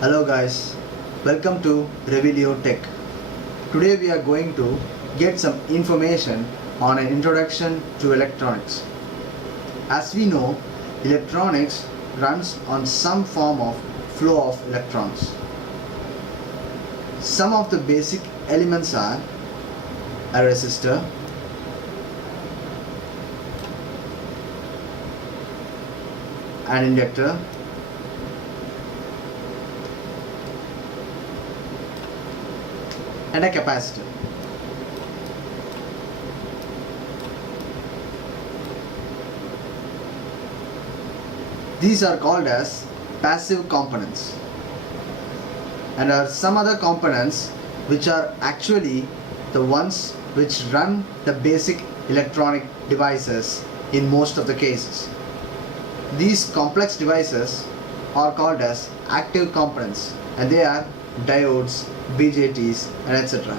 Hello guys, welcome to Revelio Tech. Today we are going to get some information on an introduction to electronics. As we know, electronics runs on some form of flow of electrons. Some of the basic elements are a resistor, an inductor, and a capacitor. These are called as passive components, and are some other components which are actually the ones which run the basic electronic devices in most of the cases. These complex devices are called as active components, and they are diodes, BJTs, and etc.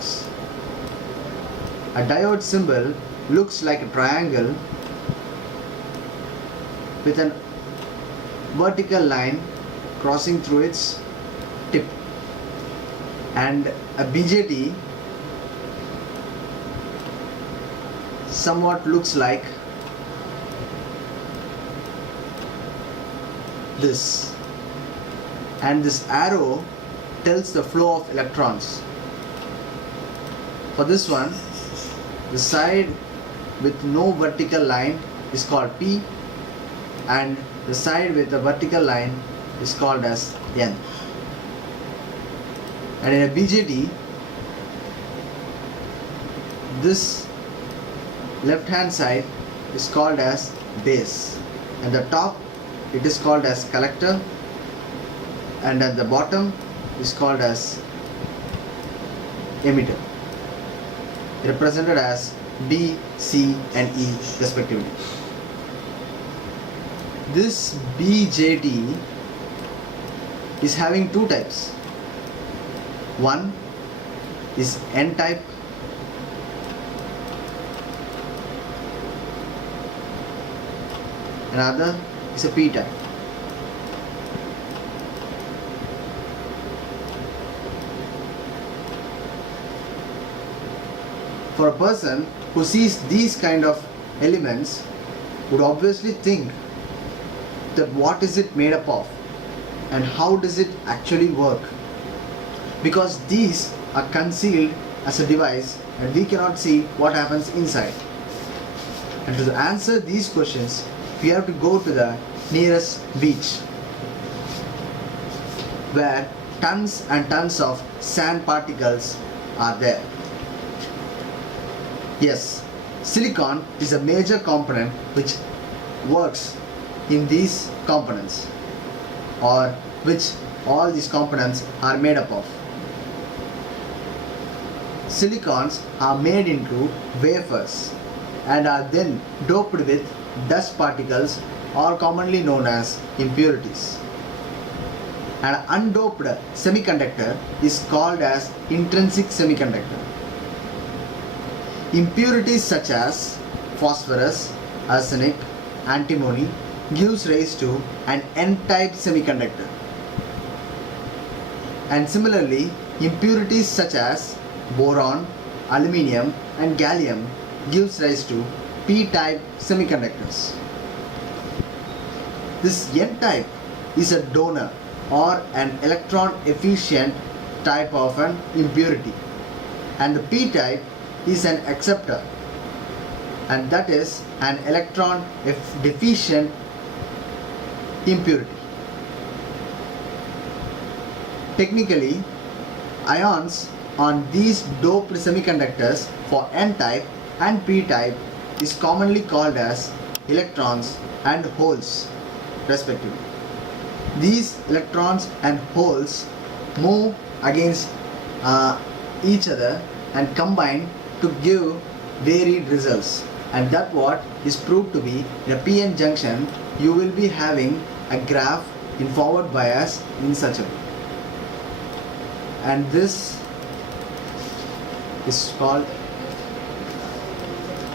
A diode symbol looks like a triangle with a vertical line crossing through its tip, and a BJT somewhat looks like this, and this arrow tells the flow of electrons. For this one, the side with no vertical line is called P, and the side with a vertical line is called as N. And in a BJT, this left hand side is called as base, and the top it is called as collector, and at the bottom is called as emitter, represented as B, C, and E respectively. This BJT is having two types. One is N type, another is a P type. For a person who sees these kind of elements would obviously think that what is it made up of and how does it actually work, because these are concealed as a device and we cannot see what happens inside. And to answer these questions, we have to go to the nearest beach where tons and tons of sand particles are there. Yes, silicon is a major component which works in these components, or which all these components are made up of. Silicons are made into wafers and are then doped with dust particles, or commonly known as impurities. An undoped semiconductor is called as intrinsic semiconductor. Impurities such as phosphorus, arsenic, antimony gives rise to an N-type semiconductor. And similarly, impurities such as boron, aluminium, and gallium gives rise to P-type semiconductors. This N-type is a donor or an electron efficient type of an impurity, and the P-type is an acceptor, and that is an electron deficient impurity. Technically, ions on these doped semiconductors for N-type and P-type is commonly called as electrons and holes respectively. These electrons and holes move against each other and combine to give varied results, and that what is proved to be in a PN junction. You will be having a graph in forward bias in such a way, and this is called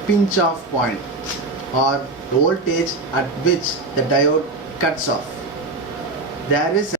pinch off point, or the voltage at which the diode cuts off. There is